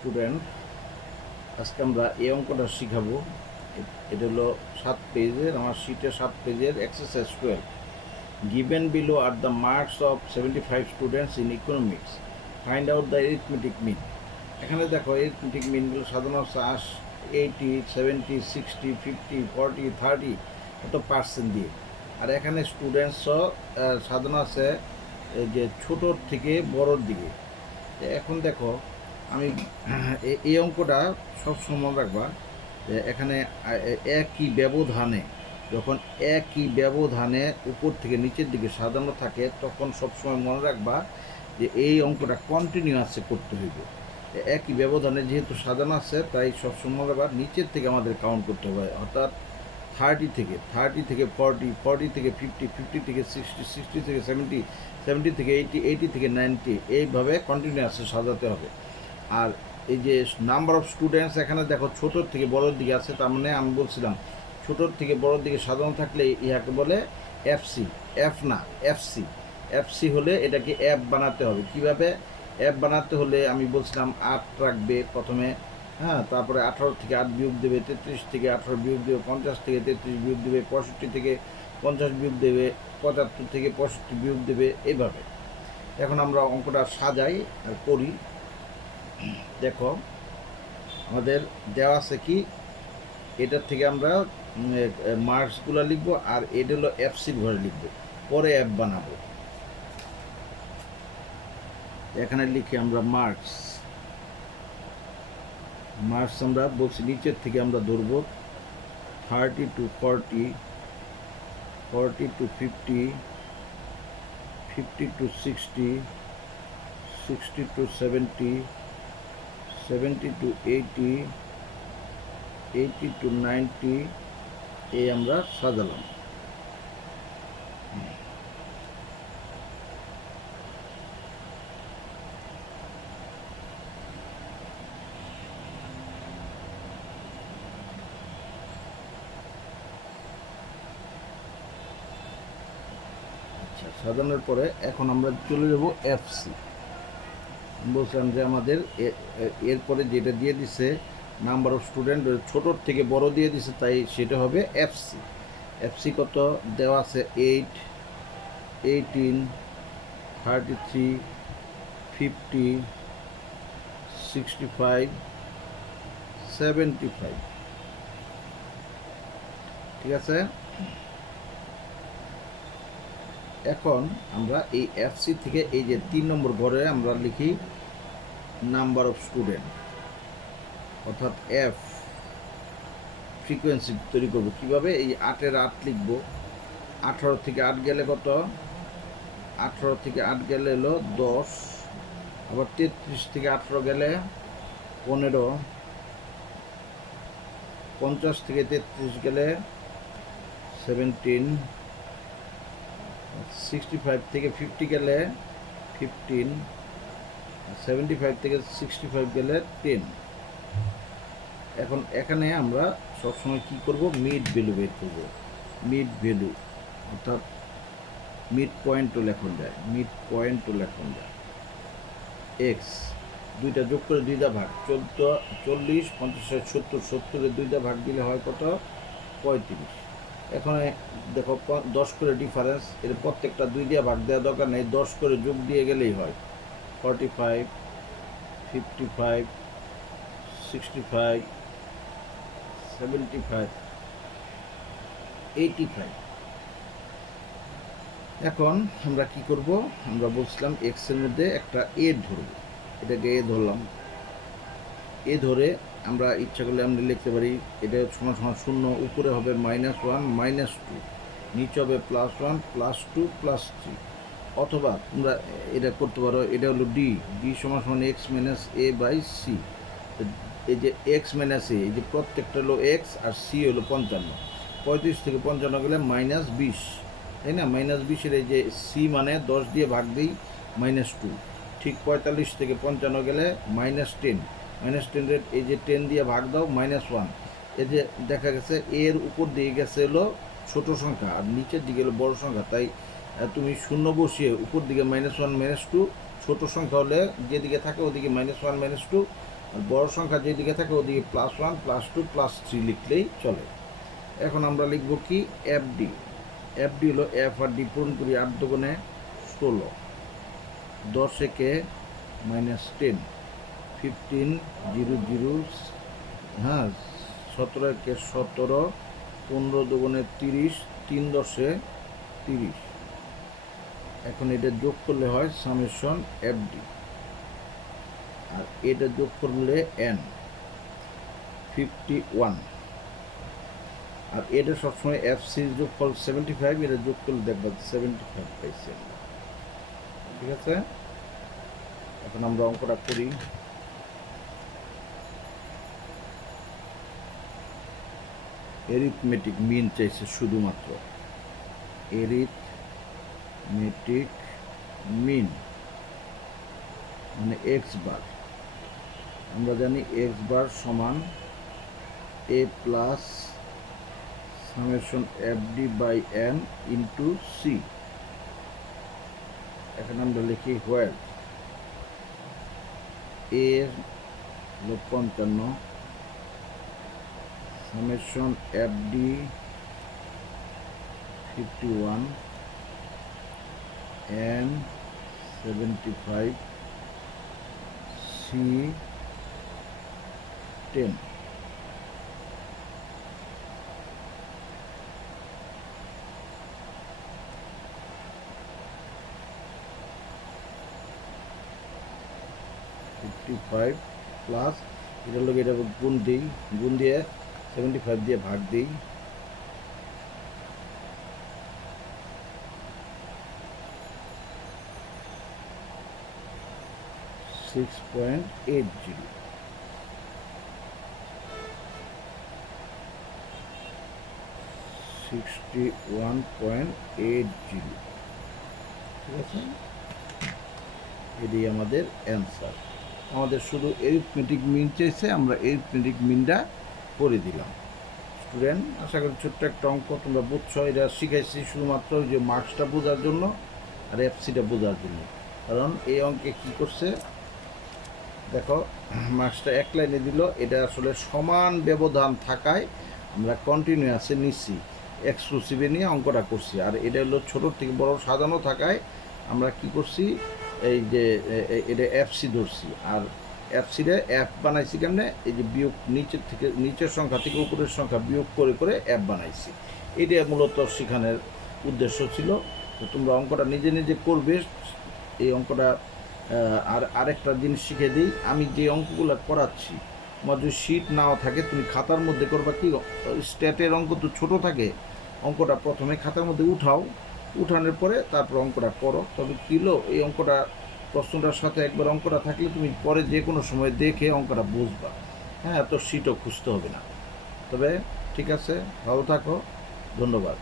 Student, আজকে আমরা এই অঙ্কটা শিখাবো। এটা হলো 7 পেজের, আমার শিটে 7 পেজের exercise 12। Given below are the marks of 75 students in economics. Find out the arithmetic mean. এখানে দেখো arithmetic meanগুলো সাধারণত 80, 70, 60, 50, 40, 30 এত পার্সেন্ট দিয়ে। আর এখানে স্টুডেন্টসও সাধারণ আছে যে ছোটোর থেকে বড়োর দিকে। এখন দেখো আমি এই অঙ্কটা সব সময় রাখবা যে এখানে একই ব্যবধানে, যখন একই ব্যবধানে উপর থেকে নিচের দিকে সাজানো থাকে তখন সবসময় মনে রাখবা যে এই অঙ্কটা কন্টিনিউয়াসে করতে হইবে। একই ব্যবধানে যেহেতু সাজানো আছে তাই সবসময় আবার নিচের থেকে আমাদের কাউন্ট করতে হবে, অর্থাৎ 30 থেকে 40, 40 থেকে 50, 50 থেকে 60, 60 থেকে 70, 70 থেকে 80, 80 থেকে 90, এইভাবে কন্টিনিউয়াসে সাজাতে হবে। আর এই যে নাম্বার অফ স্টুডেন্টস এখানে দেখো ছোটোর থেকে বড়োর দিকে আছে, তার মানে আমি বলছিলাম ছোটোর থেকে বড়োর দিকে সাজানো থাকলে ইহাকে বলে এফসি, এফ না এফসি। এফসি হলে এটাকে এফ বানাতে হবে। কিভাবে এফ বানাতে হলে আমি বলছিলাম 8 রাখবে প্রথমে, হ্যাঁ, তারপরে 18 থেকে 8 বিয়োগ দেবে, 33 থেকে 18 বিয়োগ দেবে, 50 থেকে 33 বিয়োগ দেবে, 65 থেকে 50 বিয়োগ দেবে, 75 থেকে 65 বিয়োগ দেবে, এইভাবে। এখন আমরা অঙ্কটা সাজাই আর করি। দেখো আমাদের দেওয়া আছে কি, এটার থেকে আমরা মার্কসগুলো লিখবো আর এটা হলো এফসির ঘরে লিখবো, পরে অ্যাপ বানাবো। এখানে লিখি আমরা মার্কস আমরা বলছি নিচের থেকে আমরা ধরবো 30 to 40, 40 to 50, 50 to 60, 60 to 70, 70 to 80, 80 to 90, এই আমরা সাজালাম। আচ্ছা, সাজানোর পরে এখন আমরা চলে যাব এফসি। বলছিলাম যে আমাদের এরপরে যেটা দিয়ে দিছে নাম্বার অফ স্টুডেন্ট ছোটোর থেকে বড় দিয়ে দিছে, তাই সেটা হবে এফসি। এফসি কত দেওয়া আছে? 8, 18, 33, 50, 65, 75। ঠিক আছে, এখন আমরা এই এফসি থেকে এই যে 3 নম্বর ঘরে আমরা লিখি নাম্বার অফ স্টুডেন্ট, অর্থাৎ এফ ফ্রিকোয়েন্সি তৈরি করব। কীভাবে? এই 8-এর 8 লিখব। 18 থেকে 8 গেলে কত? 18 থেকে 8 গেলে হলো 10, আবার 33 থেকে 18 গেলে 15, 50 থেকে 33 গেলে 17, 65 থেকে 50 গেলে 15, 75 থেকে 65 গেলে 10। এখন এখানে আমরা সবসময় কি করব? মিড ভ্যালু বের করব। মিড ভ্যালু অর্থাৎ মিড পয়েন্টও লেখন যায়, মিড পয়েন্টও লেখন যায়। এক্স দুইটা যোগ করে 2 দা ভাগ, 14, 40, 50, 70, 70-এর 2 দা ভাগ দিলে হয় কত? 35। এখানে দেখো 10 করে ডিফারেন্স, এর প্রত্যেকটা 2 দিয়ে ভাগ দেওয়া দরকার নেই, 10 করে যোগ দিয়ে গেলেই হয়। 45, 55, 65, 75, 85। এখন আমরা কি করব? আমরা বলছিলাম এক্সের মধ্যে একটা এ ধরব, এটাকে এ ধরলাম। এ ধরে আমরা ইচ্ছা করলে আমরা লিখতে পারি এটা সমান সমান 0, উপরে হবে -1, -2, নিচে হবে +1, +2, +3। অথবা তোমরা এটা করতে পারো, এটা হলো ডি সমান সমান x - a বাই সি। এই যে x - a, এই যে প্রত্যেকটা হলো x আর c হলো 55। 35 থেকে 55 গেলে -20, তাই না? -20-এর এই যে c মানে 10 দিয়ে ভাগ দিই, -2। ঠিক 45 থেকে 55 গেলে -10, -10-এর এই যে 10 দিয়ে ভাগ দাও, -1। এই যে দেখা গেছে এর উপর দিয়ে গেছে হলো ছোট সংখ্যা আর নিচের দিকে হলো বড় সংখ্যা, তাই তুমি 0 বসিয়ে উপর দিকে -1, -2, ছোট সংখ্যা হলে যেদিকে থাকে ওদিকে -1, -2, আর বড় সংখ্যা যেদিকে থাকে ওদিকে +1 +2 +3 লিখলেই চলে। এখন আমরা লিখব কি এফডি। এফডি হলো এফ আর ডি পূরণ করি 8 দুগুণে 16, 10 একে -10, 15 0 0, হ্যাঁ 17 একে 17, 15 দুগুণে 30, 3 10 30। এখন এটা যোগ করলে হয় সামেশন এফডি, আর এটা যোগ করলে এন 51, আর এটা সবসময় এফসি যোগফল 75, এটা যোগ করলে দেখবা 75 পাইছি আমরা। ঠিক আছে, এখন আমরা অঙ্কটা করি। এরিথমেটিক মিন চাইছে শুধুমাত্র, এরিথমেটিক মিন মানে এক্স বার। আমরা জানি এক্স বার সমান a plus summation fd by n into c. এখন আমরা লিখি where a 55, summation fd 51, n 75, c 10। Plus এটার লোক এটা গুণ দিই, গুণ দিয়ে 75 দিয়ে ভাগ দিই, 6.80, 61.80। ঠিক আছে, এটাই আমাদের অ্যান্সার। আমাদের শুধু এরিথমেটিক মিন চাইছে, আমরা এরিথমেটিক মিনটা করে দিলাম। স্টুডেন্ট, আশা করি ছোট্ট একটা অঙ্ক তোমরা বুঝছো। এটা শিখাইছি শুধুমাত্র ওই যে মার্কসটা বোঝার জন্য আর এফসিটা বোঝার জন্য। কারণ এই অঙ্কে কি করছে দেখো, মার্কসটা এক লাইনে দিল, এটা আসলে সমান ব্যবধান থাকায় আমরা কন্টিনিউয়াসে নিচ্ছি, এক্সক্লুসিভে নিয়ে অঙ্কটা করছি। আর এটা হলো ছোটোর থেকে বড় সাজানো থাকায় আমরা কি করছি, এই যে এটা এফসি ধরছি, আর এফসিটা এফ বানাইছি কেমনে, এই যে বিয়োগ নিচের থেকে নিচের সংখ্যা থেকে উপরের সংখ্যা বিয়োগ করে করে এফ বানাইছি। এটা মূলত শেখানোর উদ্দেশ্য ছিল। তো তোমরা অঙ্কটা নিজে নিজে করবে। এই অঙ্কটা আর আরেকটা জিনিস শিখে দিই, আমি যে অঙ্কগুলো করাচ্ছি তোমার যদি শিট নাও থাকে তুমি খাতার মধ্যে করবা কি, স্ট্যাটের অঙ্ক তো ছোটো থাকে, অঙ্কটা প্রথমে খাতার মধ্যে উঠাও, উঠানোর পরে তারপর অঙ্কটা করো। তবে কিলো এই অঙ্কটা প্রশ্নটার সাথে একবার অঙ্কটা থাকলে তুমি পরে যে কোনো সময় দেখে অঙ্কটা বুঝবা। হ্যাঁ, তো শিটও খুঁজতে হবে না। তবে ঠিক আছে, ভালো থাকো, ধন্যবাদ।